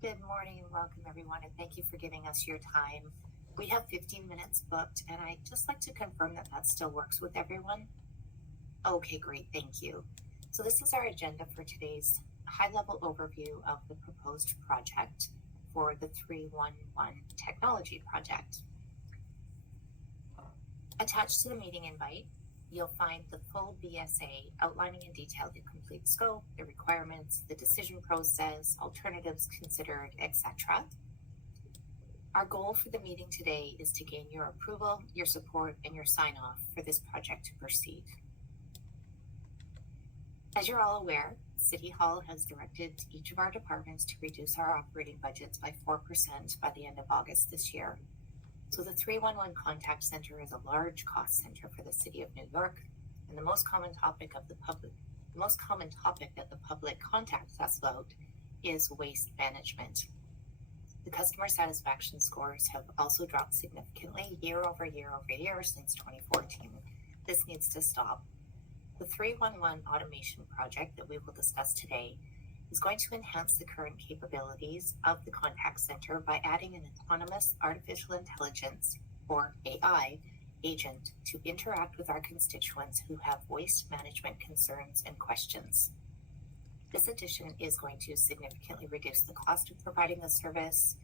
Good morning and welcome everyone, and thank you for giving us your time. We have 15 minutes booked, and I'd just like to confirm that that still works with everyone. Okay, great, thank you. So this is our agenda for today's high-level overview of the proposed project for the 311 technology project. Attached to the meeting invite, you'll find the full BSA outlining in detail the complete scope, the requirements, the decision process, alternatives considered, etc. Our goal for the meeting today is to gain your approval, your support, and your sign-off for this project to proceed. As you're all aware, City Hall has directed each of our departments to reduce our operating budgets by 4% by the end of August this year. So the 311 contact center is a large cost center for the City of New York, and the most common topic that the public contacts us about is waste management. The customer satisfaction scores have also dropped significantly year over year since 2014. This needs to stop. The 311 automation project that we will discuss today is going to enhance the current capabilities of the contact center by adding an autonomous artificial intelligence, or AI, agent to interact with our constituents who have waste management concerns and questions. This addition is going to significantly reduce the cost of providing the service.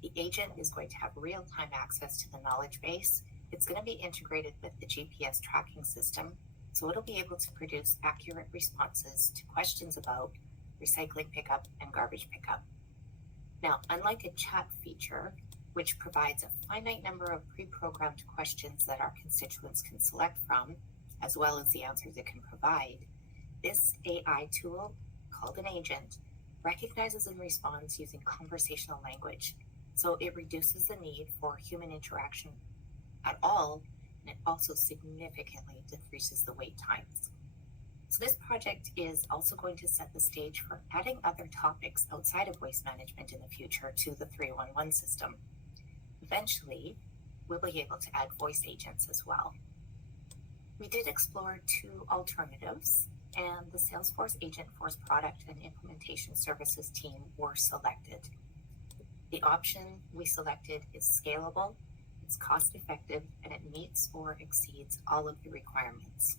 The agent is going to have real-time access to the knowledge base. It's going to be integrated with the GPS tracking system, so it'll be able to produce accurate responses to questions about recycling pickup and garbage pickup. Now, unlike a chat feature, which provides a finite number of pre-programmed questions that our constituents can select from, as well as the answers it can provide, this AI tool, called an agent, recognizes and responds using conversational language. So it reduces the need for human interaction at all, and it also significantly decreases the wait times. So this project is also going to set the stage for adding other topics outside of waste management in the future to the 311 system. Eventually, we'll be able to add voice agents as well. We did explore two alternatives, and the Salesforce Agentforce product and implementation services team were selected. The option we selected is scalable, it's cost-effective, and it meets or exceeds all of the requirements.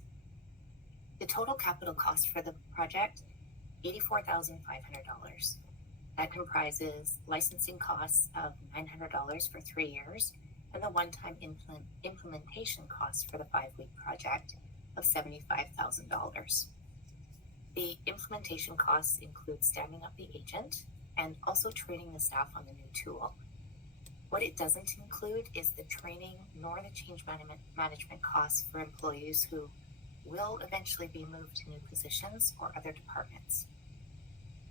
The total capital cost for the project, $84,500. That comprises licensing costs of $900 for 3 years and the one-time implementation cost for the 5-week project of $75,000. The implementation costs include standing up the agent and also training the staff on the new tool. What it doesn't include is the training nor the change management costs for employees who will eventually be moved to new positions or other departments.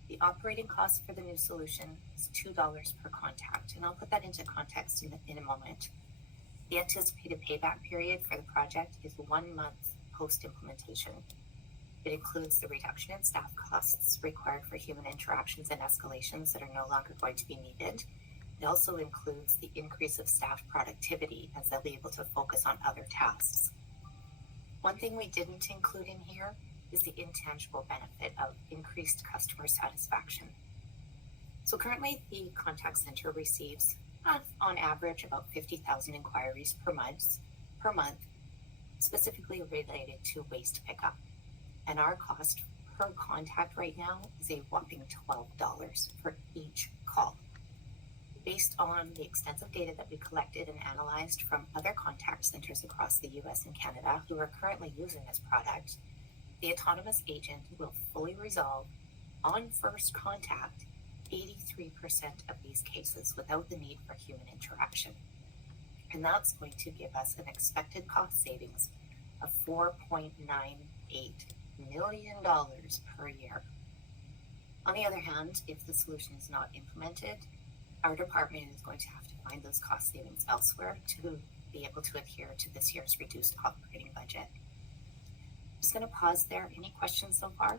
The operating cost for the new solution is $2 per contact, and I'll put that into context in a moment. The anticipated payback period for the project is 1 month post-implementation. It includes the reduction in staff costs required for human interactions and escalations that are no longer going to be needed. It also includes the increase of staff productivity as they'll be able to focus on other tasks. One thing we didn't include in here is the intangible benefit of increased customer satisfaction. So currently the contact center receives on average about 50,000 inquiries per month, specifically related to waste pickup. And our cost per contact right now is a whopping $12 for each call. Based on the extensive data that we collected and analyzed from other contact centers across the US and Canada who are currently using this product, the autonomous agent will fully resolve, on first contact, 83% of these cases without the need for human interaction. And that's going to give us an expected cost savings of $4.98 million per year. On the other hand, if the solution is not implemented, our department is going to have to find those cost savings elsewhere to be able to adhere to this year's reduced operating budget. I'm just going to pause there. Any questions so far?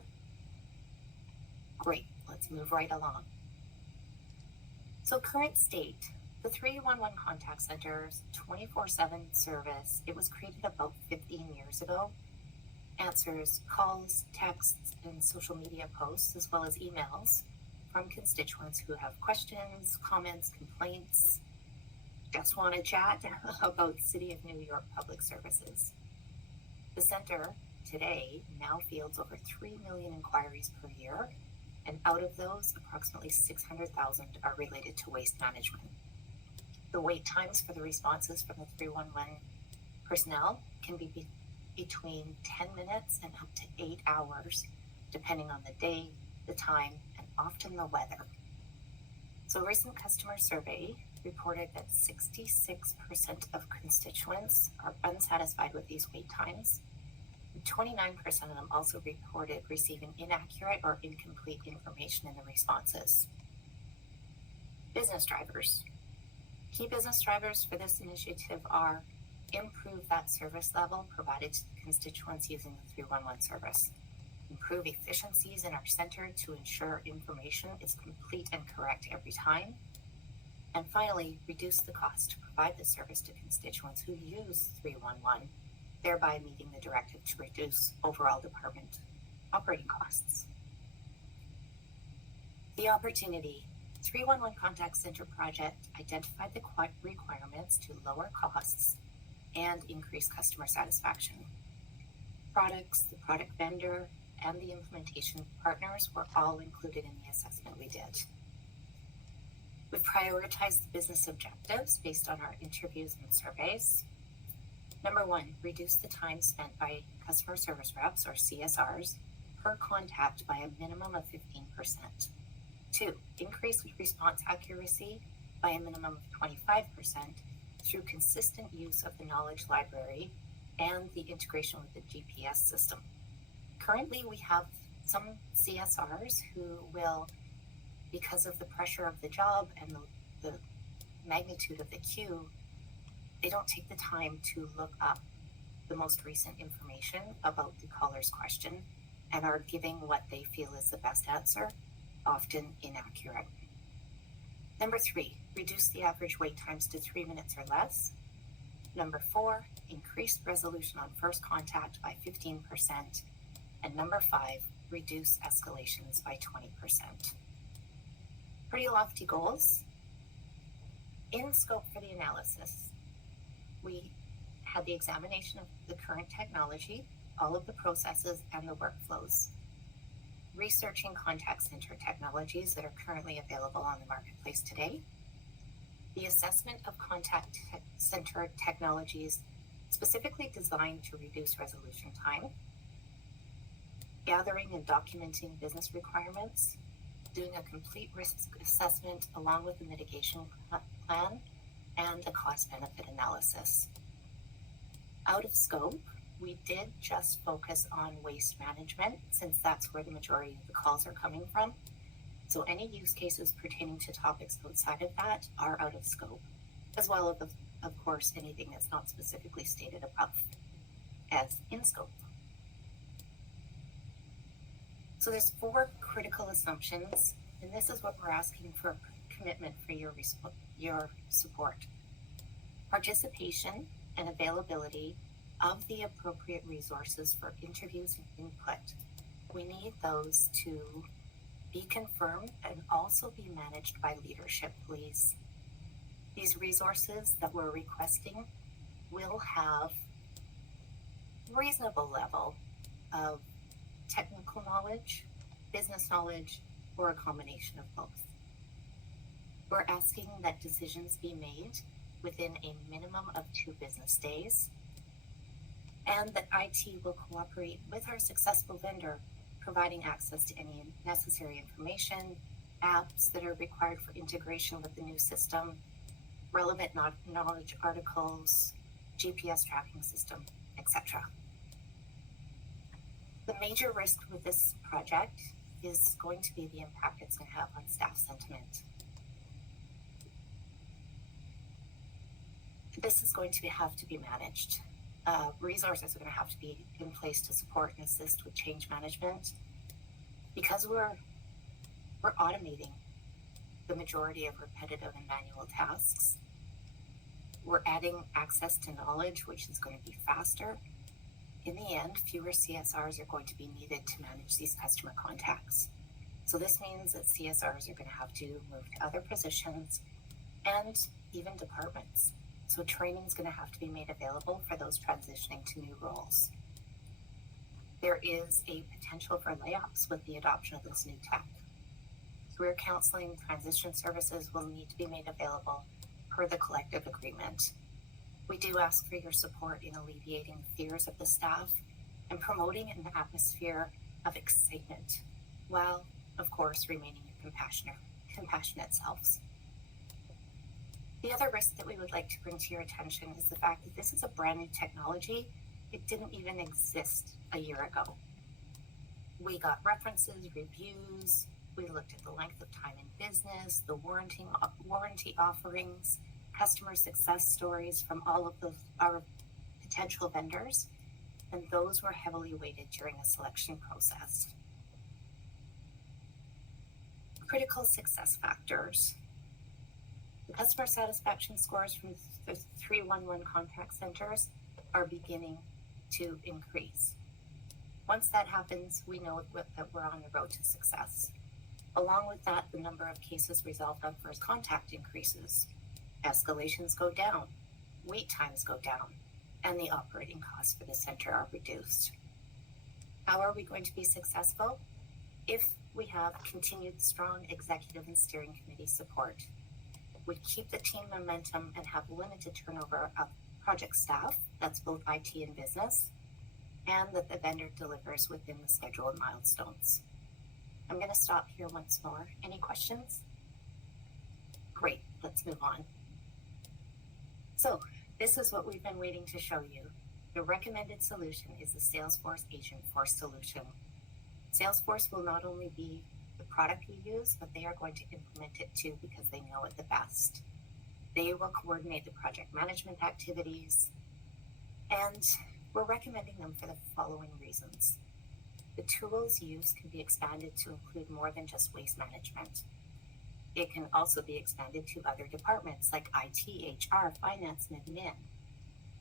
Great, let's move right along. So current state, the 311 contact center's 24/7 service, it was created about 15 years ago, answers calls, texts, and social media posts, as well as emails from constituents who have questions, comments, complaints, just want to chat about City of New York public services. The center today now fields over 3 million inquiries per year, and out of those, approximately 600,000 are related to waste management. The wait times for the responses from the 311 personnel can be between 10 minutes and up to 8 hours, depending on the day, the time, and often the weather. So a recent customer survey reported that 66% of constituents are unsatisfied with these wait times. 29% of them also reported receiving inaccurate or incomplete information in the responses. Business drivers. Key business drivers for this initiative are improve that service level provided to the constituents using the 311 service, improve efficiencies in our center to ensure information is complete and correct every time, and finally, reduce the cost to provide the service to constituents who use 311, thereby meeting the directive to reduce overall department operating costs. The opportunity. 311 Contact Center project identified the requirements to lower costs and increase customer satisfaction. Products, the product vendor, and the implementation partners were all included in the assessment we did. We prioritized the business objectives based on our interviews and surveys. Number 1, reduce the time spent by customer service reps, or CSRs, per contact by a minimum of 15%. 2, increase response accuracy by a minimum of 25% through consistent use of the knowledge library and the integration with the GPS system. Currently, we have some CSRs who will, because of the pressure of the job and the magnitude of the queue, they don't take the time to look up the most recent information about the caller's question and are giving what they feel is the best answer, often inaccurate. Number 3, reduce the average wait times to 3 minutes or less. Number 4, increase resolution on first contact by 15%. And number 5, reduce escalations by 20%. Pretty lofty goals. In scope for the analysis, we had the examination of the current technology, all of the processes and the workflows, researching contact center technologies that are currently available on the marketplace today, the assessment of contact center technologies specifically designed to reduce resolution time, gathering and documenting business requirements, doing a complete risk assessment along with the mitigation plan, and the cost-benefit analysis. Out of scope, we did just focus on waste management since that's where the majority of the calls are coming from. So any use cases pertaining to topics outside of that are out of scope, as well as, of course, anything that's not specifically stated above as in scope. So there's 4 critical assumptions, and this is what we're asking for commitment for your support. Participation and availability of the appropriate resources for interviews and input. We need those to be confirmed and also be managed by leadership, please. These resources that we're requesting will have reasonable level of technical knowledge, business knowledge, or a combination of both. We're asking that decisions be made within a minimum of 2 business days, and that IT will cooperate with our successful vendor, providing access to any necessary information, apps that are required for integration with the new system, relevant knowledge articles, GPS tracking system, etc. The major risk with this project is going to be the impact it's going to have on staff sentiment. This is going to have to be managed. Resources are going to have to be in place to support and assist with change management. Because we're automating the majority of repetitive and manual tasks, we're adding access to knowledge, which is going to be faster. In the end, fewer CSRs are going to be needed to manage these customer contacts. So this means that CSRs are going to have to move to other positions and even departments. So training is going to have to be made available for those transitioning to new roles. There is a potential for layoffs with the adoption of this new tech. Career counseling transition services will need to be made available per the collective agreement. We do ask for your support in alleviating fears of the staff and promoting an atmosphere of excitement, while, of course, remaining compassionate selves. The other risk that we would like to bring to your attention is the fact that this is a brand new technology. It didn't even exist a year ago. We got references, reviews, we looked at the length of time in business, the warranty offerings, customer success stories from all of our potential vendors, and those were heavily weighted during the selection process. Critical success factors. The customer satisfaction scores from the 311 contact centers are beginning to increase. Once that happens, we know that we're on the road to success. Along with that, the number of cases resolved on first contact increases. Escalations go down, wait times go down, and the operating costs for the center are reduced. How are we going to be successful? If we have continued strong executive and steering committee support, we keep the team momentum and have limited turnover of project staff, that's both IT and business, and that the vendor delivers within the scheduled milestones. I'm going to stop here once more. Any questions? Great, let's move on. So this is what we've been waiting to show you. The recommended solution is the Salesforce Agentforce solution. Salesforce will not only be the product you use, but they are going to implement it too because they know it the best. They will coordinate the project management activities, and we're recommending them for the following reasons. The tools used can be expanded to include more than just waste management. It can also be expanded to other departments like IT, HR, finance, and admin.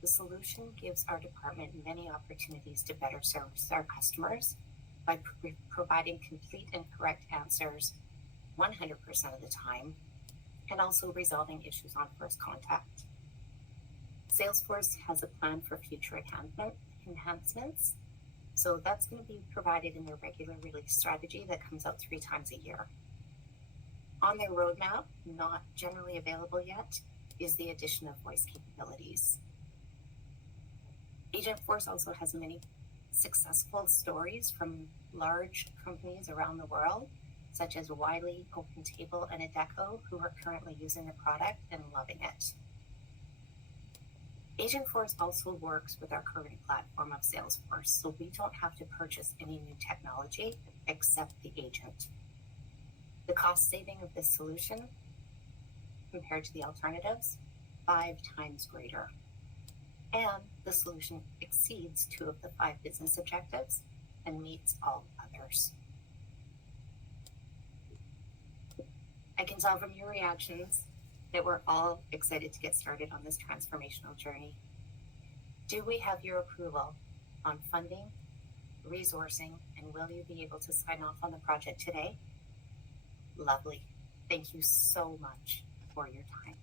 The solution gives our department many opportunities to better service our customers by providing complete and correct answers 100% of the time, and also resolving issues on first contact. Salesforce has a plan for future enhancements, so that's going to be provided in their regular release strategy that comes out 3 times a year. On their roadmap, not generally available yet, is the addition of voice capabilities. Agentforce also has many successful stories from large companies around the world, such as Wiley, OpenTable, and Adecco, who are currently using the product and loving it. Agentforce also works with our current platform of Salesforce, so we don't have to purchase any new technology except the agent. The cost saving of this solution, compared to the alternatives, 5 times greater. And the solution exceeds 2 of the 5 business objectives and meets all others. I can tell from your reactions that we're all excited to get started on this transformational journey. Do we have your approval on funding, resourcing, and will you be able to sign off on the project today? Lovely. Thank you so much for your time.